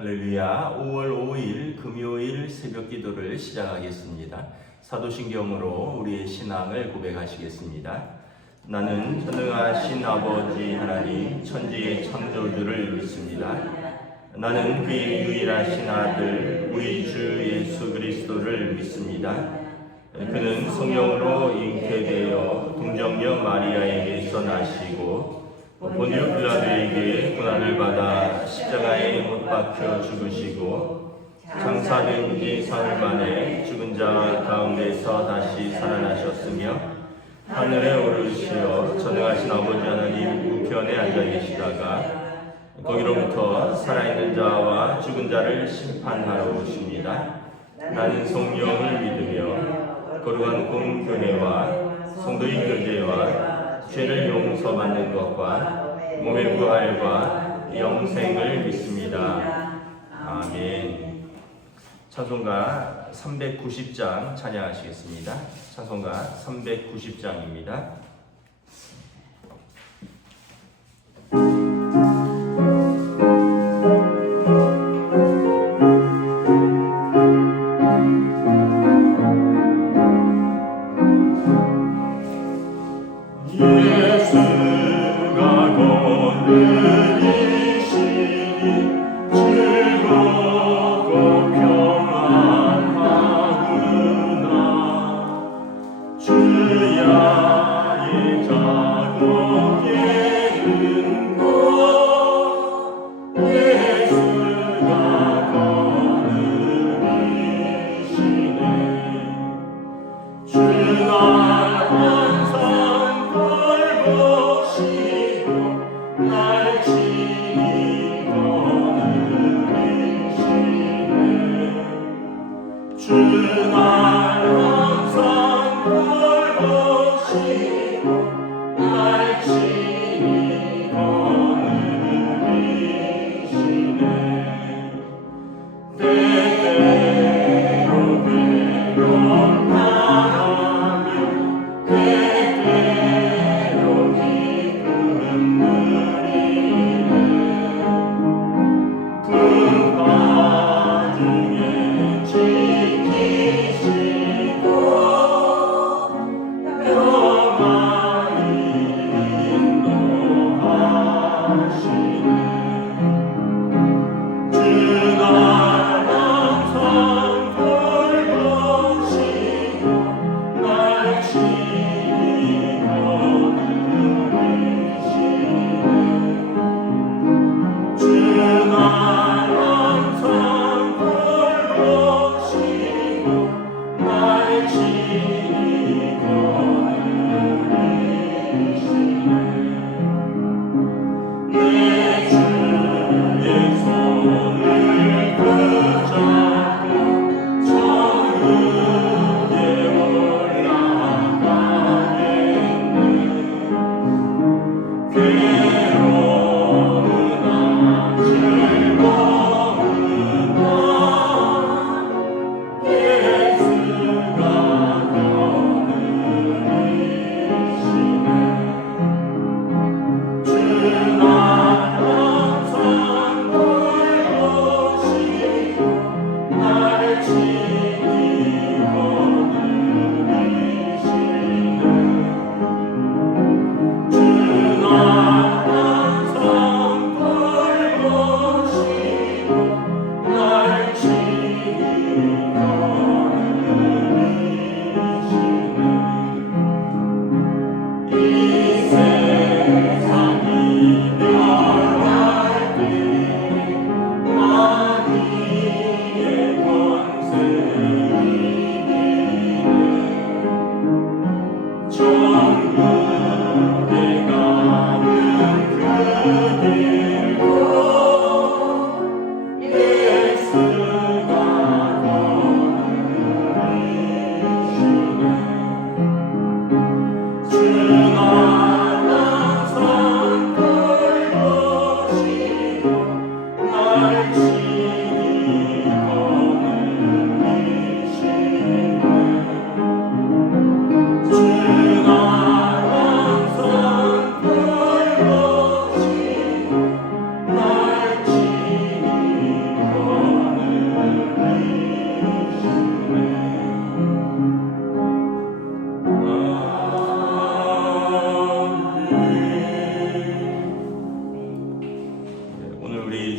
할렐루야. 5월 5일 금요일 새벽 기도를 시작하겠습니다. 사도신경으로 우리의 신앙을 고백하시겠습니다. 나는 전능하신 아버지 하나님 천지의 창조주를 믿습니다. 나는 그의 유일하신 아들 우리 주 예수 그리스도를 믿습니다. 그는 성령으로 잉태되어 동정녀 마리아에게서 나시고 본디오 빌라도에게 고난을 받아 십자가에 못 박혀 죽으시고 장사된 지 사흘 만에 죽은 자 가운데서 다시 살아나셨으며 하늘에 오르시어 전능하신 아버지 하나님 우편에 앉아 계시다가 거기로부터 살아있는 자와 죽은 자를 심판하러 오십니다. 나는 성령을 믿으며 거룩한 공교회와 성도의 교제와 죄를 용서받는 것과 몸의 부활과 영생을 믿습니다. 아멘. 찬송가 390장 찬양하시겠습니다. 찬송가 390장입니다.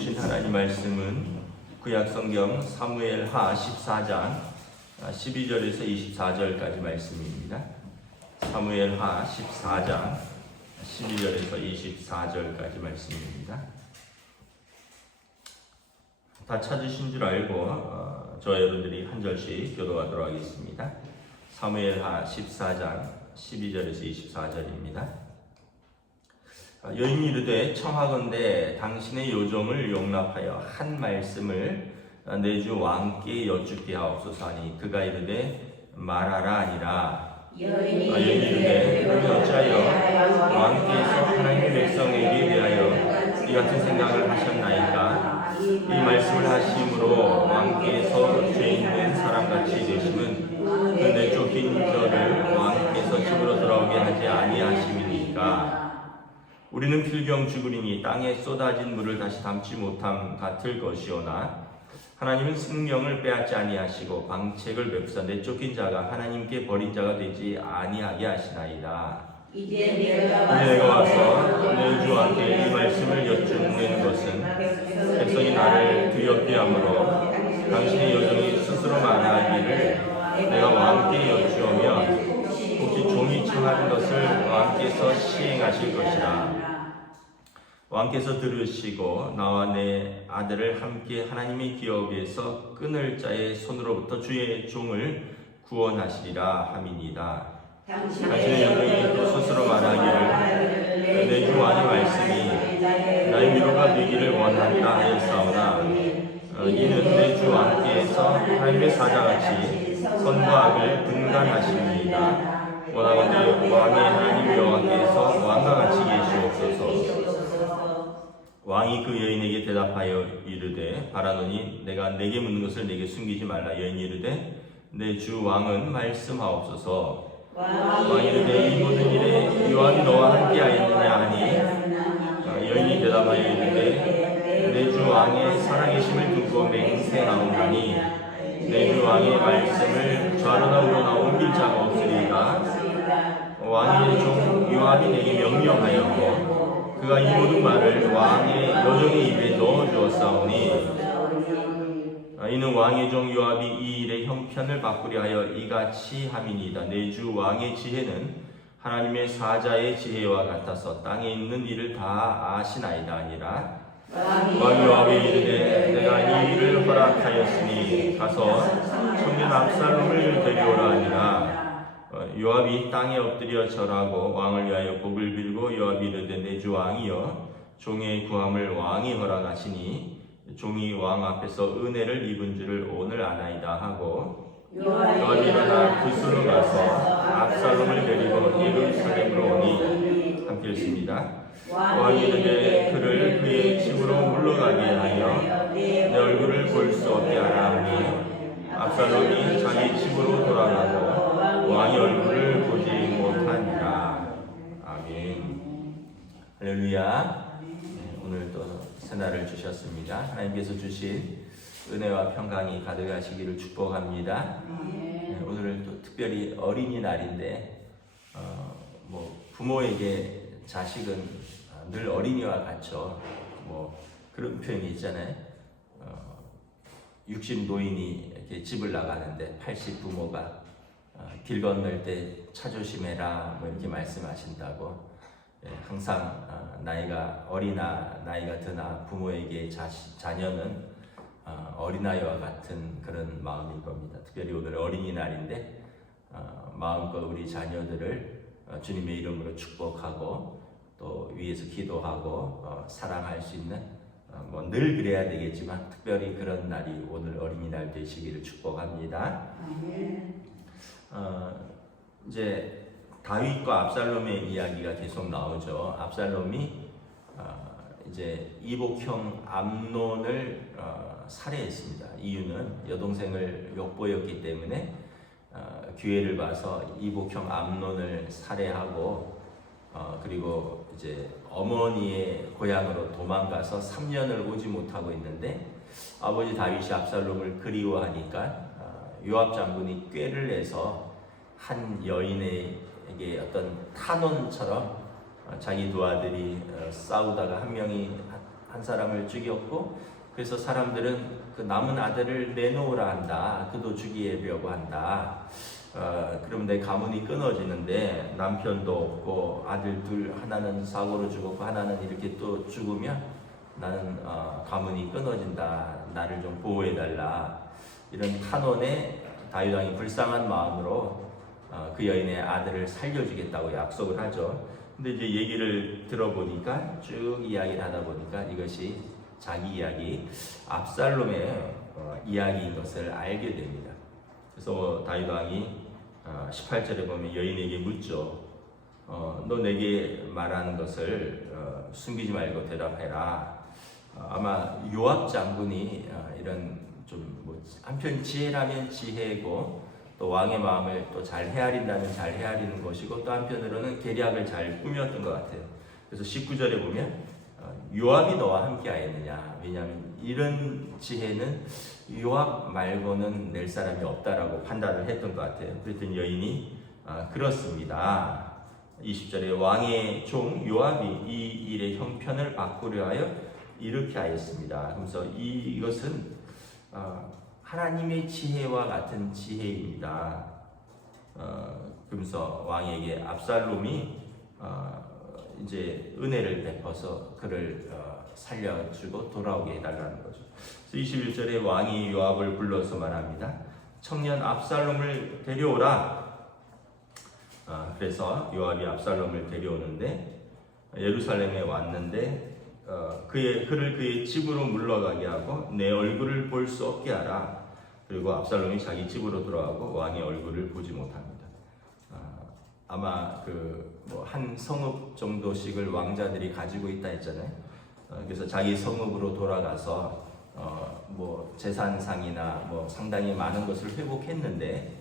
주신 하나님 말씀은 구약성경 사무엘하 14장 12절에서 24절까지 말씀입니다. 사무엘하 14장 12절에서 24절까지 말씀입니다. 다 찾으신 줄 알고 저와 여러분들이 한 절씩 교도하도록 하겠습니다. 사무엘하 14장 12절에서 24절입니다. 여인이 이르되 청하건대 당신의 요정을 용납하여 한 말씀을 내 주 왕께 여쭙게 하옵소서 하니 그가 이르되 말하라 하니라. 여인이 이르되 그를 어찌하여 왕께서 하나님의 백성에게 대하여 이 같은 생각을 하셨나이까? 이 말씀을 하심으로 왕께서 죄 있는 사람같이 되심은 그 내쫓긴 저를 왕께서 집으로 돌아오게 하지 아니하심이니까. 우리는 필경 죽으리니 땅에 쏟아진 물을 다시 담지 못함 같을 것이오나 하나님은 생명을 빼앗지 아니하시고 방책을 베푸사 내쫓긴 자가 하나님께 버린 자가 되지 아니하게 하시나이다. 이제 내가 와서 내 주한테 이 말씀을 여쭙는 것은 백성이 나를 두렵게 하므로 당신의 여종이 스스로 말하기를 내가 왕께 여쭈으면 혹시 종이 청하는 것을 왕께서 시행하실 것이라. 왕께서 들으시고 나와 내 아들을 함께 하나님의 기업에서 끊을 자의 손으로부터 주의 종을 구원하시리라 함이니이다. 당신의 여종이 또 스스로 말하기를 내 주 왕의 말씀이 나의 위로가 되기를 원한다 하였사오나 이는 내 주 왕께서 하나님의 사자같이 선과 악을 분간하십니다. 원하건대 왕의 하나님 여호와께서 왕과 같이 계시옵소서. 왕이 그 여인에게 대답하여 이르되 바라노니 내가 내게 묻는 것을 내게 숨기지 말라. 여인이 이르되 내 주 왕은 말씀하옵소서. 왕이 이르되 이 모든 일에 요한이 너와 함께 하였느냐 하니 여인이 대답하여 이르되 내 주 왕의 살아계심을 두고 맹세하오나니 내 주 왕의 말씀을 좌로나 우로나 옮길 자가 없으리이다. 왕의 종 요압이 내게 명령하였고 그가 이 모든 말을 왕의 여종의 입에 넣어주었사오니 이는 왕의 종 요압이 이 일의 형편을 바꾸려 하여 이같이 함이니이다. 내 주 왕의 지혜는 하나님의 사자의 지혜와 같아서 땅에 있는 일을 다 아시나이다 아니라. 왕이 요압에 이르되 내가 이 일을 허락하였으니 가서 청년 압살롬을 데려오라 하니라. 요압이 땅에 엎드려 절하고 왕을 위하여 복을 빌고 요압이 이르되 내 주 왕이여 종의 구함을 왕이 허락하시니 종이 왕 앞에서 은혜를 입은 줄을 오늘 아나이다 하고 요압이 일어나 구스로 가서 압살롬을 데리고 예루살렘으로 오니 함께 읽습니다. 왕이 이르되 그를 그의 집으로 물러가게 하여 내 얼굴을 볼 수 없게 하라 하니 압살롬이 자기 집으로 돌아가고 왕의 얼굴을 보지 못하니라. 아멘. 할렐루야. 오늘 또 새날을 주셨습니다. 하나님께서 주신 은혜와 평강이 가득하시기를 축복합니다. 오늘 또 특별히 어린이날인데 부모에게 자식은 늘 어린이와 같죠. 그런 표현이 있잖아요. 60 노인이 이렇게 집을 나가는데 80 부모가 길 건널 때 차 조심해라 이렇게 말씀하신다고. 항상 나이가 어리나 나이가 드나 부모에게 자녀는 어린아이와 같은 그런 마음일 겁니다. 특별히 오늘 어린이날인데 마음껏 우리 자녀들을 주님의 이름으로 축복하고 또 위에서 기도하고 사랑할 수 있는 늘 그래야 되겠지만 특별히 그런 날이 오늘 어린이날 되시기를 축복합니다. 이제 다윗과 압살롬의 이야기가 계속 나오죠. 압살롬이 이제 이복형 암논을 살해했습니다. 이유는 여동생을 욕보였기 때문에 기회를 봐서 이복형 암논을 살해하고 그리고 이제 어머니의 고향으로 도망가서 3년을 오지 못하고 있는데 아버지 다윗이 압살롬을 그리워하니까 요압 장군이 꾀를 내서 한 여인에게 어떤 탄원처럼 자기 두 아들이 싸우다가 한 명이 한 사람을 죽였고, 그래서 사람들은 그 남은 아들을 내놓으라 한다. 그도 죽이려고 한다. 그럼 내 가문이 끊어지는데 남편도 없고 아들 둘, 하나는 사고로 죽었고 하나는 이렇게 또 죽으면 나는 가문이 끊어진다. 나를 좀 보호해달라. 이런 탄원에 다윗 왕이 불쌍한 마음으로 그 여인의 아들을 살려주겠다고 약속을 하죠. 근데 이제 얘기를 들어보니까 쭉 이야기를 하다 보니까 이것이 자기 이야기, 압살롬의 이야기인 것을 알게 됩니다. 그래서 다윗 왕이 18절에 보면 여인에게 묻죠. 너 내게 말하는 것을 숨기지 말고 대답해라. 아마 요압 장군이 이런 좀 뭐 한편 지혜라면 지혜고 또 왕의 마음을 또 잘 헤아린다면 잘 헤아리는 것이고 또 한편으로는 계략을 잘 꾸몄던 것 같아요. 그래서 19절에 보면 요압이 너와 함께하였느냐. 왜냐하면 이런 지혜는 요압 말고는 낼 사람이 없다라고 판단을 했던 것 같아요. 그랬더니 여인이 그렇습니다. 20절에 왕의 종 요압이 이 일의 형편을 바꾸려 하여 이렇게 하였습니다. 그래서 이것은 하나님의 지혜와 같은 지혜입니다. 그러면서 왕에게 압살롬이 이제 은혜를 베풀어서 그를 살려주고 돌아오게 해달라는 거죠. 그래서 21절에 왕이 요압을 불러서 말합니다. 청년 압살롬을 데려오라. 그래서 요압이 압살롬을 데려오는데 예루살렘에 왔는데 그를 그의 집으로 물러가게 하고 내 얼굴을 볼 수 없게 하라. 그리고 압살롬이 자기 집으로 돌아가고 왕의 얼굴을 보지 못합니다. 아마 한 성읍 정도씩을 왕자들이 가지고 있다 했잖아요. 그래서 자기 성읍으로 돌아가서 뭐 재산상이나 뭐 상당히 많은 것을 회복했는데,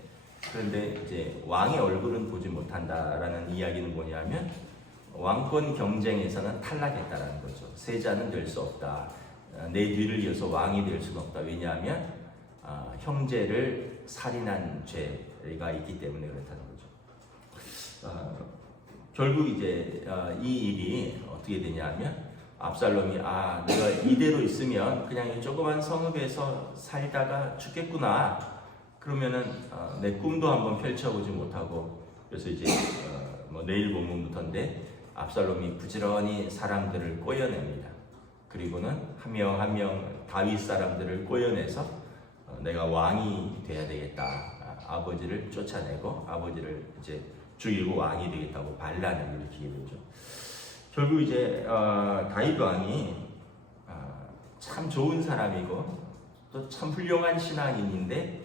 그런데 이제 왕의 얼굴은 보지 못한다라는 이야기는 뭐냐면 왕권 경쟁에서는 탈락했다라는 거죠. 세자는 될 수 없다. 내 뒤를 이어서 왕이 될 수는 없다. 왜냐하면 형제를 살인한 죄가 있기 때문에 그렇다는 거죠. 결국 이제 이 일이 어떻게 되냐면 압살롬이 내가 이대로 있으면 그냥 이 조그만 성읍에서 살다가 죽겠구나. 그러면은 내 꿈도 한번 펼쳐보지 못하고, 그래서 이제 뭐 내일 본문부터인데 압살롬이 부지런히 사람들을 꼬여냅니다. 그리고는 한 명 한 명 다윗 사람들을 꼬여내서 내가 왕이 돼야 되겠다. 아버지를 쫓아내고 아버지를 이제 죽이고 왕이 되겠다고 반란을 일으키게 되죠. 결국 이제 다윗 왕이 참 좋은 사람이고 또 참 훌륭한 신앙인인데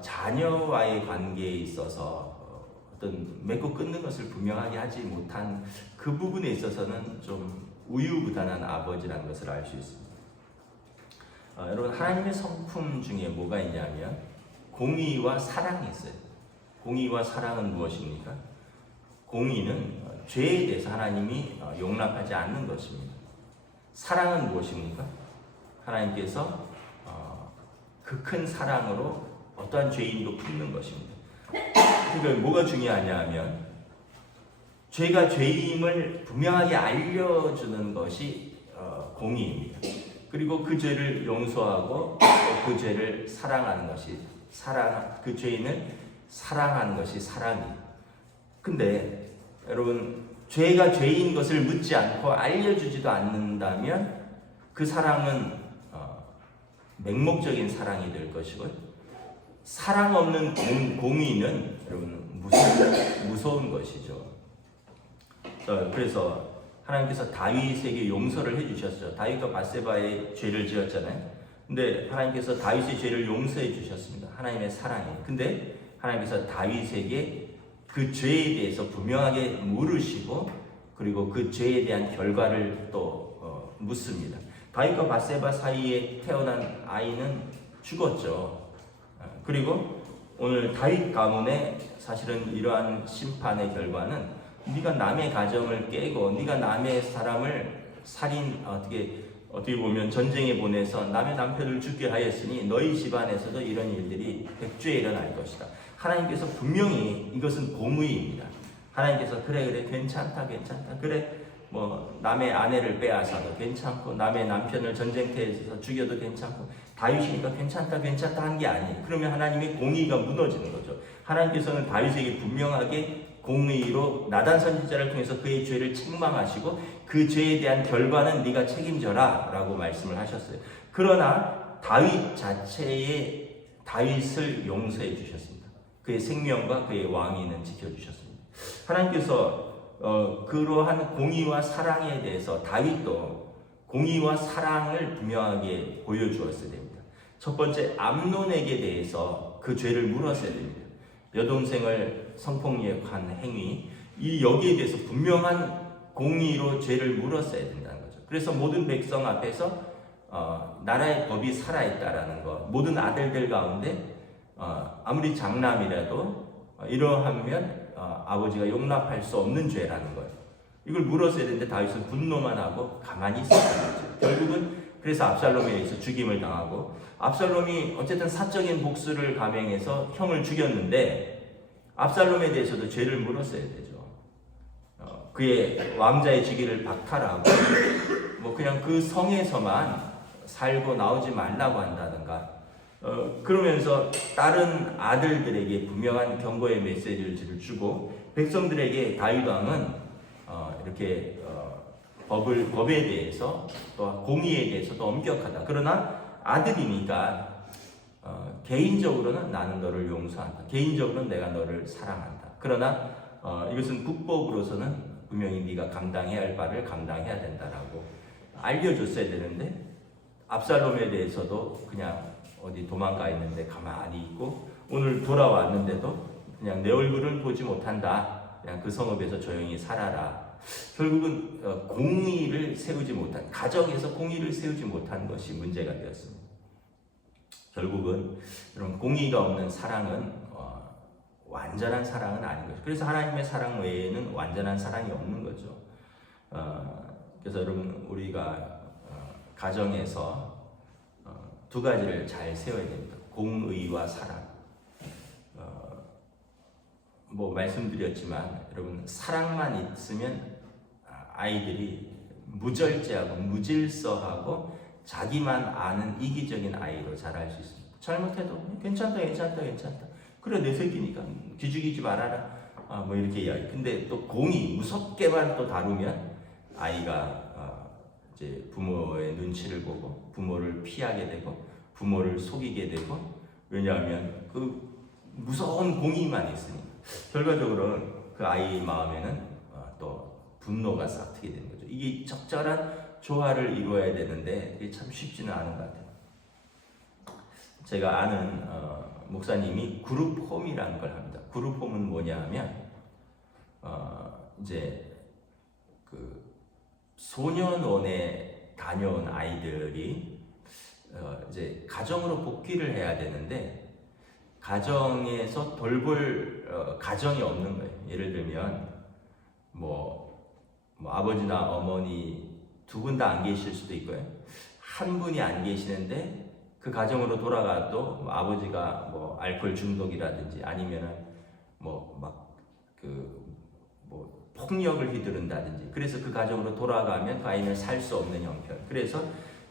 자녀와의 관계에 있어서 어떤 맺고 끊는 것을 분명하게 하지 못한 그 부분에 있어서는 좀 우유부단한 아버지라는 것을 알 수 있습니다. 여러분, 하나님의 성품 중에 뭐가 있냐면 공의와 사랑이 있어요. 공의와 사랑은 무엇입니까? 공의는 죄에 대해서 하나님이 용납하지 않는 것입니다. 사랑은 무엇입니까? 하나님께서 그 큰 사랑으로 어떠한 죄인도 품는 것입니다. 그러니까 뭐가 중요하냐 하면 죄가 죄임을 분명하게 알려주는 것이 공의입니다. 그리고 그 죄를 용서하고 그 죄를 사랑하는 것이 그 죄인을 사랑하는 것이 사랑이에요. 근데 여러분, 죄가 죄인 것을 묻지 않고 알려주지도 않는다면 그 사랑은 맹목적인 사랑이 될 것이고, 사랑 없는 공의는 여러분 무서운 것이죠. 그래서 하나님께서 다윗에게 용서를 해주셨죠. 다윗과 밧세바의 죄를 지었잖아요. 근데 하나님께서 다윗의 죄를 용서해 주셨습니다. 하나님의 사랑이. 근데 하나님께서 다윗에게 그 죄에 대해서 분명하게 물으시고, 그리고 그 죄에 대한 결과를 또 묻습니다. 다윗과 밧세바 사이에 태어난 아이는 죽었죠. 그리고 오늘 다윗 가문에 사실은 이러한 심판의 결과는 네가 남의 가정을 깨고 네가 남의 사람을 어떻게 보면 전쟁에 보내서 남의 남편을 죽게 하였으니 너희 집안에서도 이런 일들이 백주에 일어날 것이다. 하나님께서 분명히 이것은 공의입니다. 하나님께서 그래 괜찮다 그래 뭐 남의 아내를 빼앗아도 괜찮고 남의 남편을 전쟁터에서 죽여도 괜찮고 다윗이니까 괜찮다 한 게 아니에요. 그러면 하나님의 공의가 무너지는 거죠. 하나님께서는 다윗에게 분명하게 공의로 나단 선지자를 통해서 그의 죄를 책망하시고 그 죄에 대한 결과는 네가 책임져라 라고 말씀을 하셨어요. 그러나 다윗 자체의 다윗을 용서해 주셨습니다. 그의 생명과 그의 왕위는 지켜주셨습니다. 하나님께서 그러한 공의와 사랑에 대해서 다윗도 공의와 사랑을 분명하게 보여주었어야 됩니다. 첫 번째, 암논에게 대해서 그 죄를 물었어야 됩니다. 여동생을 성폭력한 행위, 여기에 대해서 분명한 공의로 죄를 물었어야 된다는 거죠. 그래서 모든 백성 앞에서 나라의 법이 살아있다라는 것, 모든 아들들 가운데 아무리 장남이라도 이러하면 아버지가 용납할 수 없는 죄라는 거예요. 이걸 물었어야 되는데 다윗은 분노만 하고 가만히 있었던 거죠. 결국은 그래서 압살롬에 의해서 죽임을 당하고, 압살롬이 어쨌든 사적인 복수를 감행해서 형을 죽였는데 압살롬에 대해서도 죄를 물었어야 되죠. 그의 왕자의 직위를 박탈하고 뭐 그냥 그 성에서만 살고 나오지 말라고 한다든가, 그러면서 다른 아들들에게 분명한 경고의 메시지를 주고, 백성들에게 다윗 왕은 이렇게 법에 대해서 또 공의에 대해서도 엄격하다. 그러나 아들이니까 개인적으로는 나는 너를 용서한다. 개인적으로는 내가 너를 사랑한다. 그러나 이것은 국법으로서는 분명히 네가 감당해야 할 바를 감당해야 된다라고 알려줬어야 되는데, 압살롬에 대해서도 그냥 어디 도망가 있는데 가만히 있고, 오늘 돌아왔는데도 그냥 내 얼굴을 보지 못한다. 그냥 그 성읍에서 조용히 살아라. 결국은 공의를 세우지 못한, 가정에서 공의를 세우지 못한 것이 문제가 되었습니다. 결국은 여러분, 공의가 없는 사랑은 완전한 사랑은 아닌 거죠. 그래서 하나님의 사랑 외에는 완전한 사랑이 없는 거죠. 그래서 여러분, 우리가 가정에서 두 가지를 잘 세워야 됩니다. 공의와 사랑. 뭐 말씀드렸지만 여러분, 사랑만 있으면 아이들이 무절제하고 무질서하고 자기만 아는 이기적인 아이로 자랄 수 있습니다. 잘못해도 괜찮다. 그래, 내 새끼니까 기죽이지 말아라. 뭐 이렇게 이야기. 근데 또 공의 무섭게만 또 다루면 아이가 이제 부모의 눈치를 보고 부모를 피하게 되고 부모를 속이게 되고, 왜냐하면 그 무서운 공의만 있으니까. 결과적으로 그 아이 마음에는 또 분노가 싹트게 되는 거죠. 이게 적절한 조화를 이루어야 되는데 이게 참 쉽지는 않은 것 같아요. 제가 아는 목사님이 그룹홈이라는 걸 합니다. 그룹홈은 뭐냐 하면 이제 그 소년원에 다녀온 아이들이 이제 가정으로 복귀를 해야 되는데, 가정에서 돌볼 가정이 없는 거예요. 예를 들면 뭐 아버지나 어머니 두 분 다 안 계실 수도 있고요. 한 분이 안 계시는데 그 가정으로 돌아가도 뭐 아버지가 뭐 알코올 중독이라든지 아니면은 뭐 폭력을 휘두른다든지, 그래서 그 가정으로 돌아가면 그 아이는 살 수 없는 형편. 그래서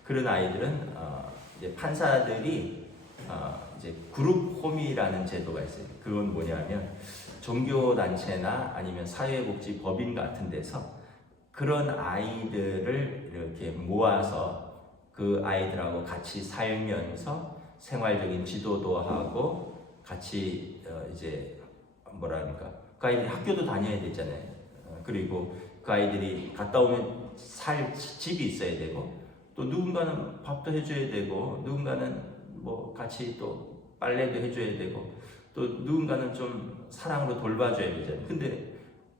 그런 아이들은 이제 판사들이 이제 그룹홈이라는 제도가 있어요. 그건 뭐냐면 종교단체나 아니면 사회복지 법인 같은 데서 그런 아이들을 이렇게 모아서 그 아이들하고 같이 살면서 생활적인 지도도 하고 같이 이제 뭐랄까, 그 아이들이 학교도 다녀야 되잖아요. 그리고 그 아이들이 갔다 오면 살 집이 있어야 되고, 또 누군가는 밥도 해줘야 되고, 누군가는 뭐 같이 또 빨래도 해줘야 되고, 또 누군가는 좀 사랑으로 돌봐줘야 되잖아요. 근데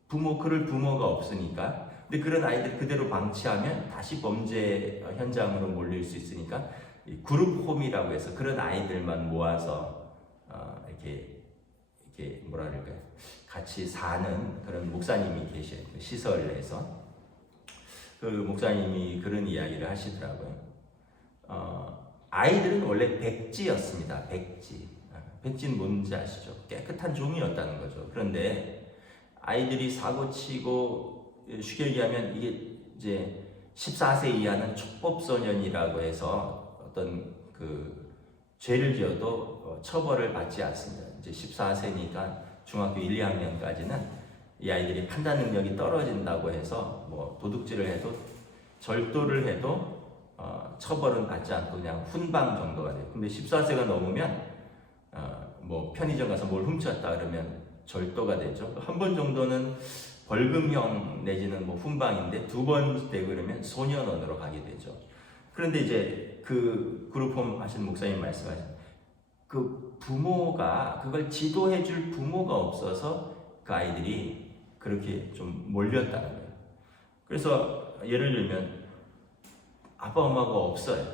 그럴 부모가 없으니까, 근데 그런 아이들 그대로 방치하면 다시 범죄 현장으로 몰릴 수 있으니까 이 그룹홈이라고 해서 그런 아이들만 모아서 이렇게 뭐라 그럴까요? 같이 사는 그런 목사님이 계셔요. 시설에서. 그 목사님이 그런 이야기를 하시더라고요. 아이들은 원래 백지였습니다. 백지는 뭔지 아시죠? 깨끗한 종이었다는 거죠. 그런데 아이들이 사고치고 쉽게 얘기하면 이게 이제 14세 이하는 촉법소년이라고 해서 어떤 그 죄를 지어도 처벌을 받지 않습니다. 이제 14세니까 중학교 1, 2학년까지는 이 아이들이 판단 능력이 떨어진다고 해서 뭐 도둑질을 해도 절도를 해도 처벌은 받지 않고 그냥 훈방 정도가 돼요. 근데 14세가 넘으면 뭐 편의점 가서 뭘 훔쳤다 그러면 절도가 되죠. 한 번 정도는 벌금형 내지는 뭐 훈방인데 두 번 되고 그러면 소년원으로 가게 되죠. 그런데 이제 그 그룹홈 하시는 목사님 말씀하신 그 부모가 그걸 지도해줄 부모가 없어서 그 아이들이 그렇게 좀 몰렸다는 거예요. 그래서 예를 들면 아빠 엄마가 없어요.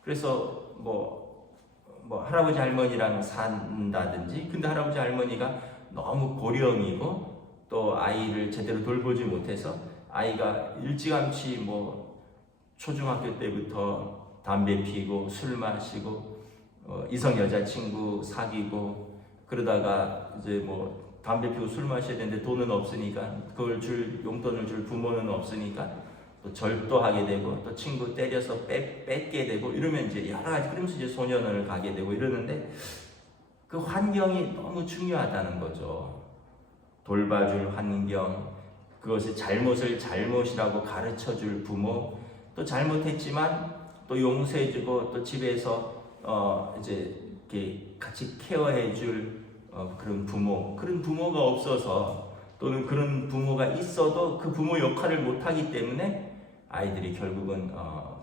그래서 뭐 할아버지 할머니랑 산다든지, 근데 할아버지 할머니가 너무 고령이고 또 아이를 제대로 돌보지 못해서 아이가 일찌감치 뭐 초중학교 때부터 담배 피고 술 마시고 이성 여자친구 사귀고 그러다가 이제 뭐 담배 피고 술 마셔야 되는데 돈은 없으니까 그걸 용돈을 줄 부모는 없으니까 또 절도하게 되고 또 친구 때려서 뺏게 되고 이러면 이제 여러 가지, 그러면서 이제 소년원을 가게 되고 이러는데 그 환경이 너무 중요하다는 거죠. 돌봐줄 환경, 그것이 잘못을 잘못이라고 가르쳐줄 부모, 또 잘못했지만 또 용서해주고 또 집에서 이제 이렇게 같이 케어해줄 그런 부모가 없어서, 또는 그런 부모가 있어도 그 부모 역할을 못하기 때문에 아이들이 결국은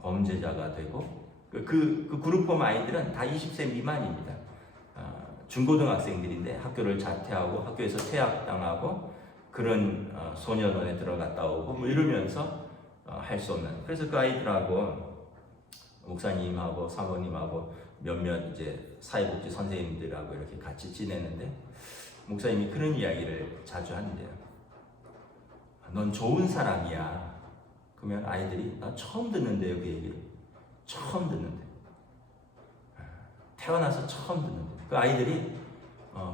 범죄자가 되고, 그 그룹홈 아이들은 다 20세 미만입니다. 중고등학생들인데 학교를 자퇴하고 학교에서 퇴학당하고 그런 소년원에 들어갔다 오고 뭐 이러면서 할 수 없는, 그래서 그 아이들하고 목사님하고 사모님하고 몇몇 이제 사회복지 선생님들하고 이렇게 같이 지내는데 목사님이 그런 이야기를 자주 하는데요. 넌 좋은 사람이야. 그러면 아이들이 나 처음 듣는데요, 그 얘기를. 처음 듣는데. 태어나서 처음 듣는데. 그 아이들이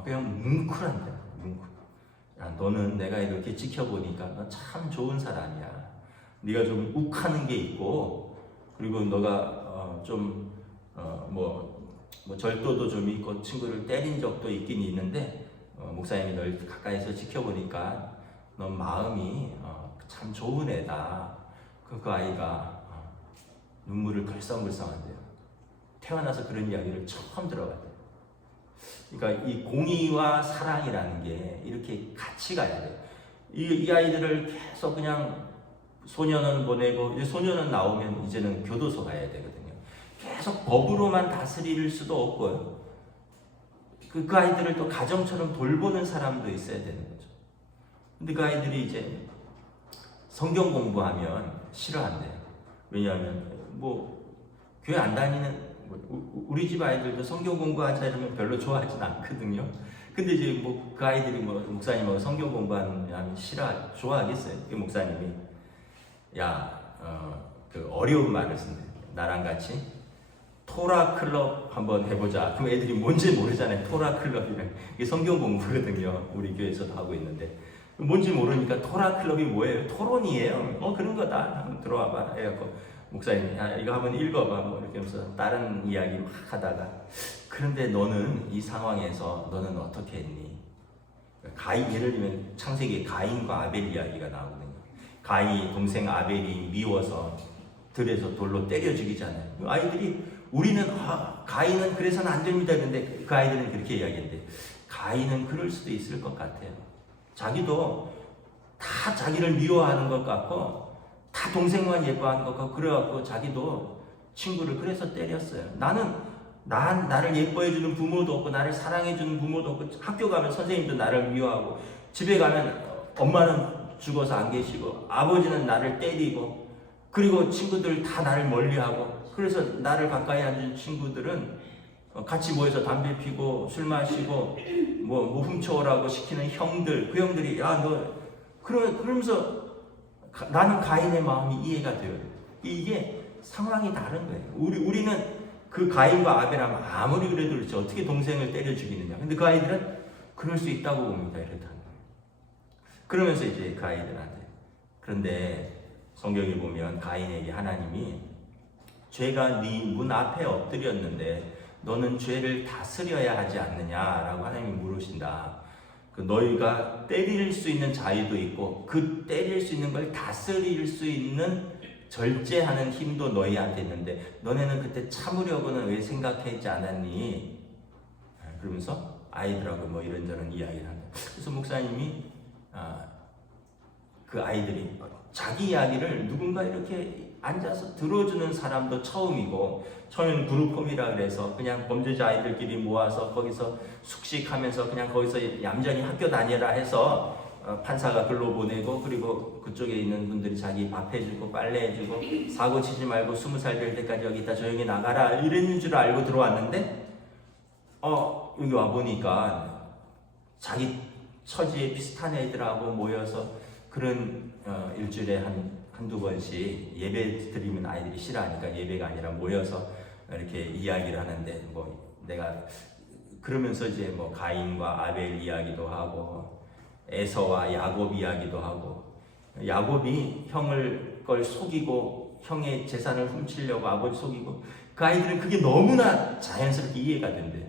그냥 뭉클한데. 야, 너는 내가 이렇게 지켜보니까 너 참 좋은 사람이야. 네가 좀 욱하는 게 있고, 그리고 너가 뭐 절도도 좀 있고 친구를 때린 적도 있긴 있는데 목사님이 널 가까이서 지켜보니까 너 마음이 참 좋은 애다. 그 아이가 눈물을 글썽글썽한대요. 태어나서 그런 이야기를 처음 들어봤대요. 그러니까 이 공의와 사랑이라는 게 이렇게 같이 가야 돼요. 이 아이들을 계속 그냥 소년원 보내고, 이제 소년원 나오면 이제는 교도소 가야 되거든요. 계속 법으로만 다스릴 수도 없고요. 그 아이들을 또 가정처럼 돌보는 사람도 있어야 되는 거죠. 근데 그 아이들이 이제 성경 공부하면 싫어한대요. 왜냐하면 뭐 교회 안 다니는, 우리 집 아이들도 성경 공부하자 이러면 별로 좋아하진 않거든요. 근데 이제 뭐 그 아이들이 뭐 목사님하고 성경 공부하면 좋아하겠어요. 그 목사님이 그 어려운 말을 쓴대. 나랑 같이 토라 클럽 한번 해보자. 그럼 애들이 뭔지 모르잖아요. 토라 클럽이랑 이게 성경 공부거든요. 우리 교회에서도 하고 있는데 뭔지 모르니까 토라 클럽이 뭐예요? 토론이에요. 그런 거다. 한번 들어와봐. 해갖고 목사님이 이거 한번 읽어봐. 뭐 이렇게 하면서 다른 이야기 막 하다가, 그런데 너는 이 상황에서 너는 어떻게 했니? 가인, 예를 들면 창세기에 가인과 아벨 이야기가 나오거든요. 가인이 동생 아벨이 미워서 들에서 돌로 때려 죽이잖아요. 아이들이 우리는 가인은 그래서는 안 됩니다. 근데 그 아이들은 그렇게 이야기했는데 가인은 그럴 수도 있을 것 같아요. 자기도 다 자기를 미워하는 것 같고 다 동생만 예뻐하는 것 같고 그래갖고 자기도 친구를 그래서 때렸어요. 나를 예뻐해주는 부모도 없고 나를 사랑해주는 부모도 없고 학교 가면 선생님도 나를 미워하고 집에 가면 엄마는 죽어서 안 계시고 아버지는 나를 때리고 그리고 친구들 다 나를 멀리하고, 그래서 나를 가까이 앉은 친구들은 같이 모여서 담배 피고 술 마시고 뭐 훔쳐오라고 시키는 형들, 그 형들이 그러면서 나는 가인의 마음이 이해가 돼요. 이게 상황이 다른 거예요. 우리는 그 가인과 아벨하면 아무리 그래도 그렇지 어떻게 동생을 때려 죽이느냐. 근데 그 아이들은 그럴 수 있다고 봅니다. 이러다. 그러면서 이제 그 아이들한테, 그런데 성경에 보면 가인에게 하나님이 죄가 네 문 앞에 엎드렸는데 너는 죄를 다스려야 하지 않느냐라고 하나님이 물으신다. 그 너희가 때릴 수 있는 자유도 있고 그 때릴 수 있는 걸 다스릴 수 있는 절제하는 힘도 너희한테 있는데 너네는 그때 참으려고는 왜 생각했지 않았니? 그러면서 아이들하고 뭐 이런저런 이야기를 한다. 그래서 목사님이 그 아이들이 자기 이야기를 누군가 이렇게 앉아서 들어주는 사람도 처음이고, 처음에는 그룹홈이라 그래서 그냥 범죄자 아이들끼리 모아서 거기서 숙식하면서 그냥 거기서 얌전히 학교 다니라 해서 판사가 글로 보내고, 그리고 그쪽에 있는 분들이 자기 밥 해주고 빨래 해주고 사고 치지 말고 20살 될 때까지 여기 있다 조용히 나가라 이런 줄 알고 들어왔는데 여기 와보니까 자기 처지에 비슷한 애들하고 모여서 그런 일주일에 한두 번씩 예배 드리면 아이들이 싫어하니까 예배가 아니라 모여서 이렇게 이야기를 하는데, 뭐 내가 그러면서 이제 뭐 가인과 아벨 이야기도 하고 에서와 야곱 이야기도 하고, 야곱이 형을 걸 속이고 형의 재산을 훔치려고 아버지 속이고, 그 아이들은 그게 너무나 자연스럽게 이해가 된대.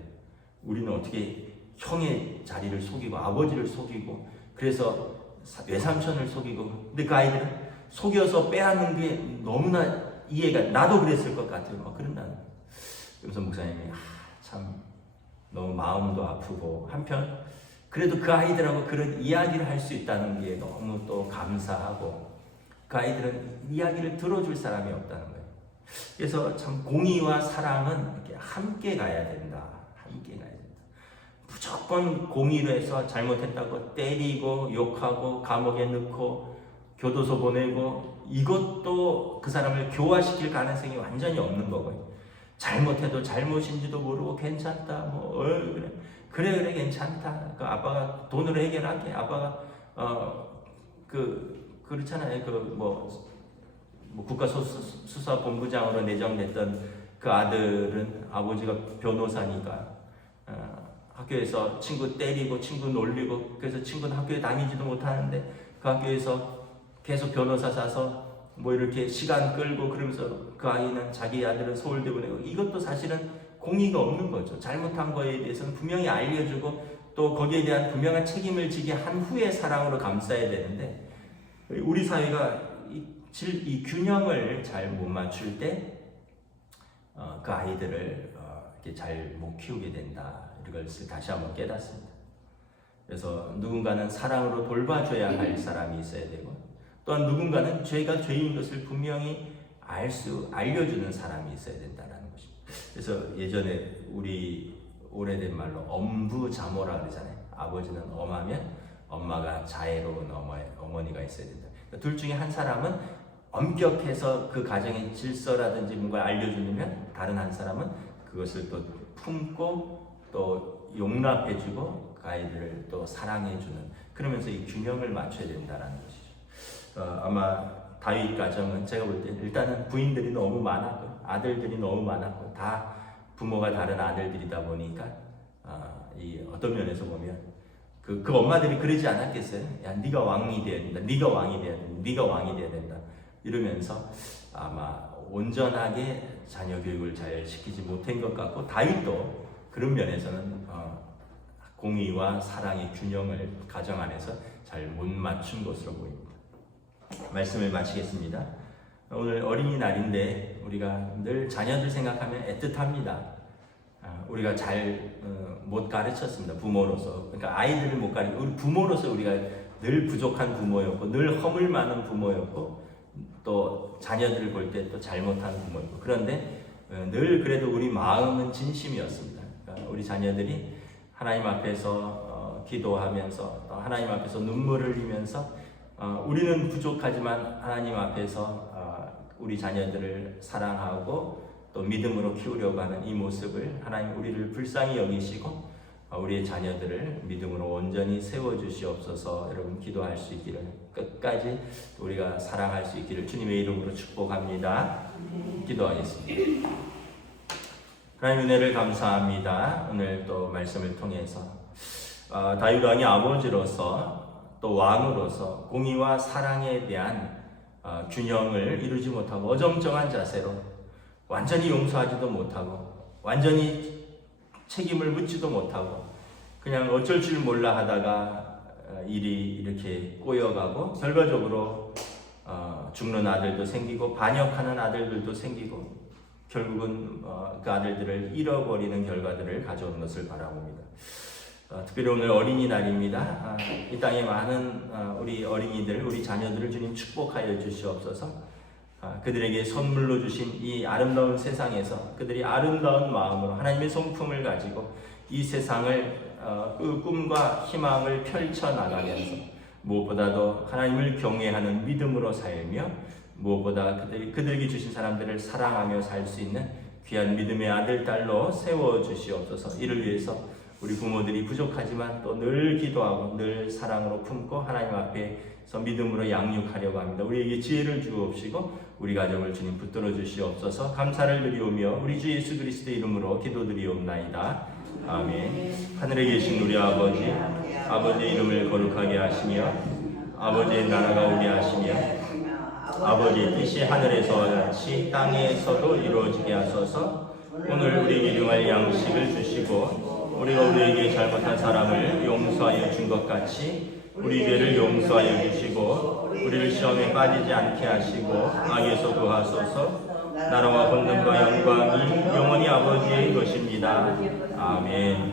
우리는 어떻게 형의 자리를 속이고 아버지를 속이고 그래서 외삼촌을 속이고, 근데 그 아이들은 속여서 빼앗는 게 너무나 이해가, 나도 그랬을 것 같아요. 그런다는. 그래서 목사님이 참 너무 마음도 아프고, 한편 그래도 그 아이들하고 그런 이야기를 할 수 있다는 게 너무 또 감사하고, 그 아이들은 이야기를 들어줄 사람이 없다는 거예요. 그래서 참 공의와 사랑은 이렇게 함께 가야 된다. 함께 가야 된다. 무조건 공의로 해서 잘못했다고 때리고 욕하고 감옥에 넣고 교도소 보내고, 이것도 그 사람을 교화시킬 가능성이 완전히 없는 거고요. 잘못해도 잘못인지도 모르고 괜찮다, 그래 괜찮다. 그 아빠가 돈으로 해결할게. 아빠가 그렇잖아요. 국가수사본부장으로 내정됐던 그 아들은 아버지가 변호사니까 학교에서 친구 때리고 친구 놀리고, 그래서 친구는 학교에 다니지도 못하는데 그 학교에서 계속 변호사 사서 뭐 이렇게 시간 끌고, 그러면서 그 아이는 자기 아들은 서울대 보내고, 이것도 사실은 공의가 없는 거죠. 잘못한 거에 대해서는 분명히 알려주고 또 거기에 대한 분명한 책임을 지게 한 후에 사랑으로 감싸야 되는데, 우리 사회가 이 균형을 잘 못 맞출 때 그 아이들을 이렇게 잘 못 키우게 된다. 이것을 다시 한번 깨닫습니다. 그래서 누군가는 사랑으로 돌봐줘야 할 사람이 있어야 되고, 또한 누군가는 죄가 죄인 것을 분명히 알려주는 사람이 있어야 된다는 것입니다. 그래서 예전에 우리 오래된 말로 엄부자모라 그러잖아요. 아버지는 엄하면 엄마가 자애로운 어머니가 있어야 된다. 그러니까 둘 중에 한 사람은 엄격해서 그 가정의 질서라든지 뭔가 알려주면, 다른 한 사람은 그것을 또 품고 또 용납해주고 그 아이들을 또 사랑해주는, 그러면서 이 균형을 맞춰야 된다는 것이죠. 아마 다윗 가정은 제가 볼 때 일단은 부인들이 너무 많았고 아들들이 너무 많았고 다 부모가 다른 아들들이다 보니까 이 어떤 면에서 보면 그 엄마들이 그러지 않았겠어요? 야, 네가 왕이 돼야 된다. 네가 왕이 돼야 된다. 네가 왕이 돼야 된다. 이러면서 아마 온전하게 자녀 교육을 잘 시키지 못한 것 같고, 다윗도 그런 면에서는 공의와 사랑의 균형을 가정 안에서 잘 못 맞춘 것으로 보입니다. 말씀을 마치겠습니다. 오늘 어린이날인데 우리가 늘 자녀들 생각하면 애틋합니다. 우리가 잘 못 가르쳤습니다. 부모로서. 그러니까 아이들을 못 가르치고, 우리 부모로서 우리가 늘 부족한 부모였고 늘 허물 많은 부모였고, 또 자녀들을 볼 때 또 잘못한 부모였고, 그런데 늘 그래도 우리 마음은 진심이었습니다. 그러니까 우리 자녀들이 하나님 앞에서 기도하면서 또 하나님 앞에서 눈물을 흘리면서 우리는 부족하지만 하나님 앞에서 우리 자녀들을 사랑하고 또 믿음으로 키우려고 하는 이 모습을 하나님 우리를 불쌍히 여기시고 우리의 자녀들을 믿음으로 온전히 세워주시옵소서. 여러분 기도할 수 있기를, 끝까지 우리가 사랑할 수 있기를 주님의 이름으로 축복합니다. 기도하겠습니다. 하나님 은혜를 감사합니다. 오늘 또 말씀을 통해서 다윗 왕의 아버지로서 또 왕으로서 공의와 사랑에 대한 균형을 이루지 못하고 어정쩡한 자세로 완전히 용서하지도 못하고 완전히 책임을 묻지도 못하고 그냥 어쩔 줄 몰라 하다가 일이 이렇게 꼬여가고 결과적으로 죽는 아들도 생기고 반역하는 아들들도 생기고 결국은 그 아들들을 잃어버리는 결과들을 가져오는 것을 바라봅니다. 특별히 오늘 어린이날입니다. 이 땅에 많은 우리 어린이들, 우리 자녀들을 주님 축복하여 주시옵소서. 그들에게 선물로 주신 이 아름다운 세상에서 그들이 아름다운 마음으로 하나님의 성품을 가지고 이 세상을 그 꿈과 희망을 펼쳐나가면서 무엇보다도 하나님을 경외하는 믿음으로 살며 무엇보다 그들에게 주신 사람들을 사랑하며 살 수 있는 귀한 믿음의 아들, 딸로 세워주시옵소서. 이를 위해서 우리 부모들이 부족하지만 또 늘 기도하고 늘 사랑으로 품고 하나님 앞에서 믿음으로 양육하려고 합니다. 우리에게 지혜를 주옵시고 우리 가정을 주님 붙들어 주시옵소서. 감사를 드리오며 우리 주 예수 그리스도의 이름으로 기도드리옵나이다. 아멘. 하늘에 계신 우리 아버지, 아버지의 이름을 거룩하게 하시며 아버지의 나라가 오게 하시며 아버지의 뜻이 하늘에서와 같이 땅에서도 이루어지게 하소서. 오늘 우리에게 일용할 양식을 주시고 우리가 우리에게 잘못한 사람을 용서하여 준 것 같이 우리 죄를 용서하여 주시고 우리를 시험에 빠지지 않게 하시고 악에서 구하소서. 나라와 권능과 영광이 영원히 아버지의 것입니다. 아멘.